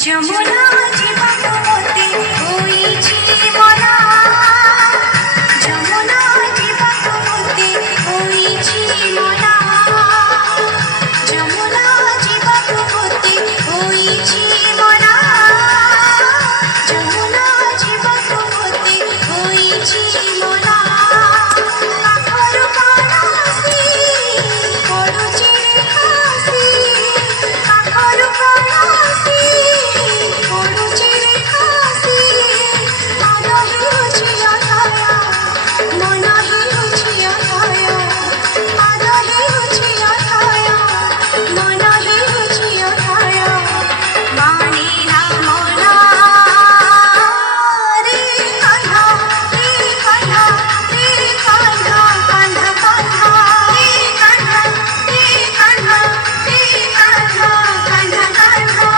যমুনা জীবনবতী হইছি মনা, যমুনা জীবনবতী হইছি মনা, যমুনা জীবনবতী হইছি মনা, যমুনা জীবনবতী হইছি মনা। কাকর কানাসি পড়ুছি হাসি, কাকর কানাসি পড়ুছি হাসি, মন হেউছি অথয়া, মন হেউছি অথয়া, মন হেউছি অথয়া, মন হেউছি অথয়া। মানে না মনা রে কান্হা, রে কান্হা, রে কান্হা, কান্হা কান্হা, রে কান্হা, রে কান্হা, রে কান্হা, কান্হা কান্হা।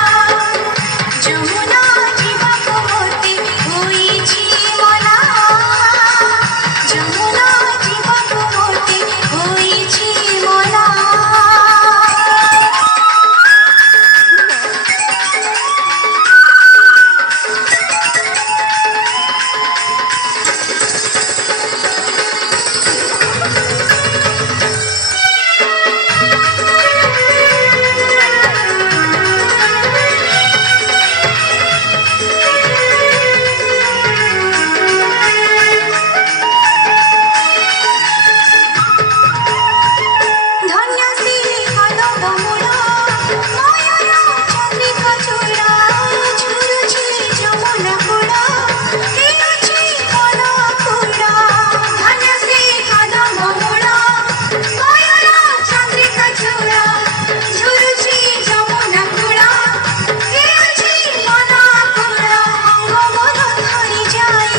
যমুনা জীবনবতী হইছি মনা, যমুনা জীবনবতী হইছি মনা। ধন্যাসী কদমমূলা, ময়ূরা চন্দ্রিকা চূড়া, ঝুরুছি যমুনা কুড়া, হেউছি কনকুড়া। ধন্যাসী কদমমূলা, ময়ূরা চন্দ্রিকা চূড়া, ঝুরুছি যমুনা কুড়া, হেউছি কনকুড়া। অঙ্গ মন ধরি যায়,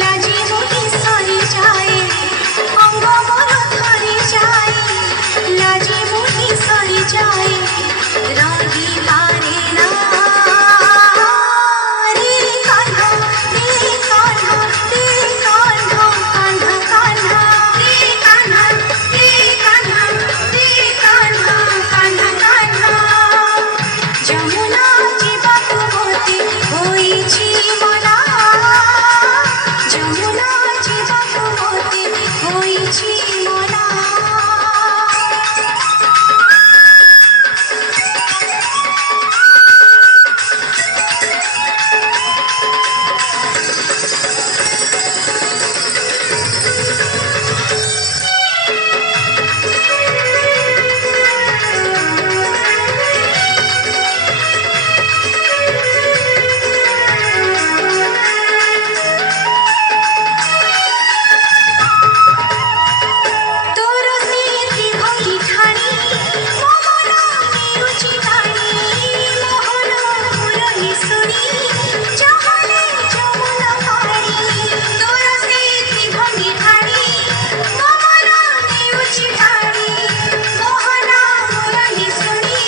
লাজি মুহি সরি যায়, অঙ্গ মন ধরি যায়, লাজি মুহি সরি যায়। রহি পারে না রে কান্হা, রে কান্হা, রে কান্হা, কান্হা কান্হা, রে কান্হা, রে কান্হা, রে কান্হা, কান্হা কান্হা। যমুনা জীবনবতী হইছি মনা, যমুনা জীবনবতী হইছি মনা। তোর স্মৃতি ভঙ্গি ঠানি, মোহন নেউছি টানি, মোহন মুরলি শুনি, চাহলে যমুনা পানি। তোর স্মৃতি ভঙ্গি ঠানি, মোহন নেউছি টানি, মোহন মুরলি শুনি,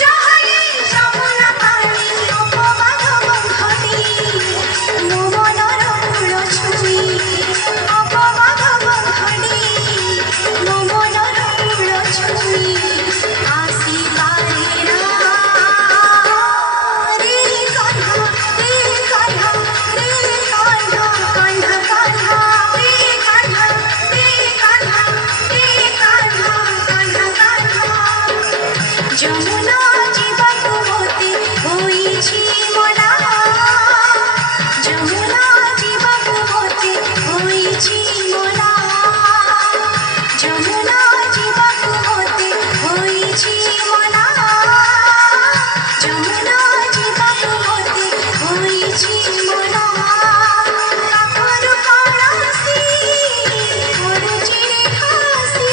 চাহলে যমুনা পানি। অপবাদ বন্ধনে ମୋ ମନର ମୂଳ ଛୁଇଁ, ଅପବାଦ ବନ୍ଧନେ ମୋ ମନର ମୂଳ ଛୁଇଁ। ଆସିପାରେ ନା ରେ କାନ୍ହା, ରେ କାନ୍ହା, ରେ କାନ୍ହା, କାନ୍ହା କାନ୍ହା, ରେ କାନ୍ହା, ରେ କାନ୍ହା, ରେ କାନ୍ହା, କାନ୍ହା କାନ୍ହା। ଯମୁନା জীবনবতী হইছি মনা, যমুনা জীবনবতী হইছি মনা, যমুনা জীবনবতী হইছি মনা, যমুনা জীবনবতী হইছি মনা। কাকর কানাসি পড়ুছি হাসি,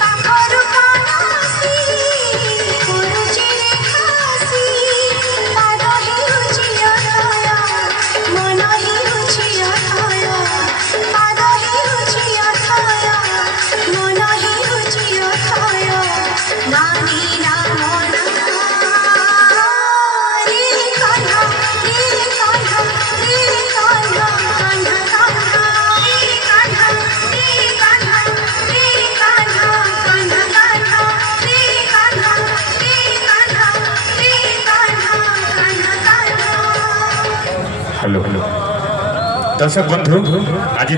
কাকর কানাসি পড়ুছি হাসি, পাদ হেউছি অথয়া, মন হেউছি অথয়া, পাদ হেউছি অথয়া, মন হেউছি অথয়া। মানে না মনা রে কান্হা, রে কান্হা, রে কান্হা, কান্হা কান্হা, রে কান্হা, রে কান্হা, রে কান্হা, কান্হা কান্হা, রে কান্হা, রে কান্হা, রে কান্হা। হ্যালো দর্শক বন্ধু আজি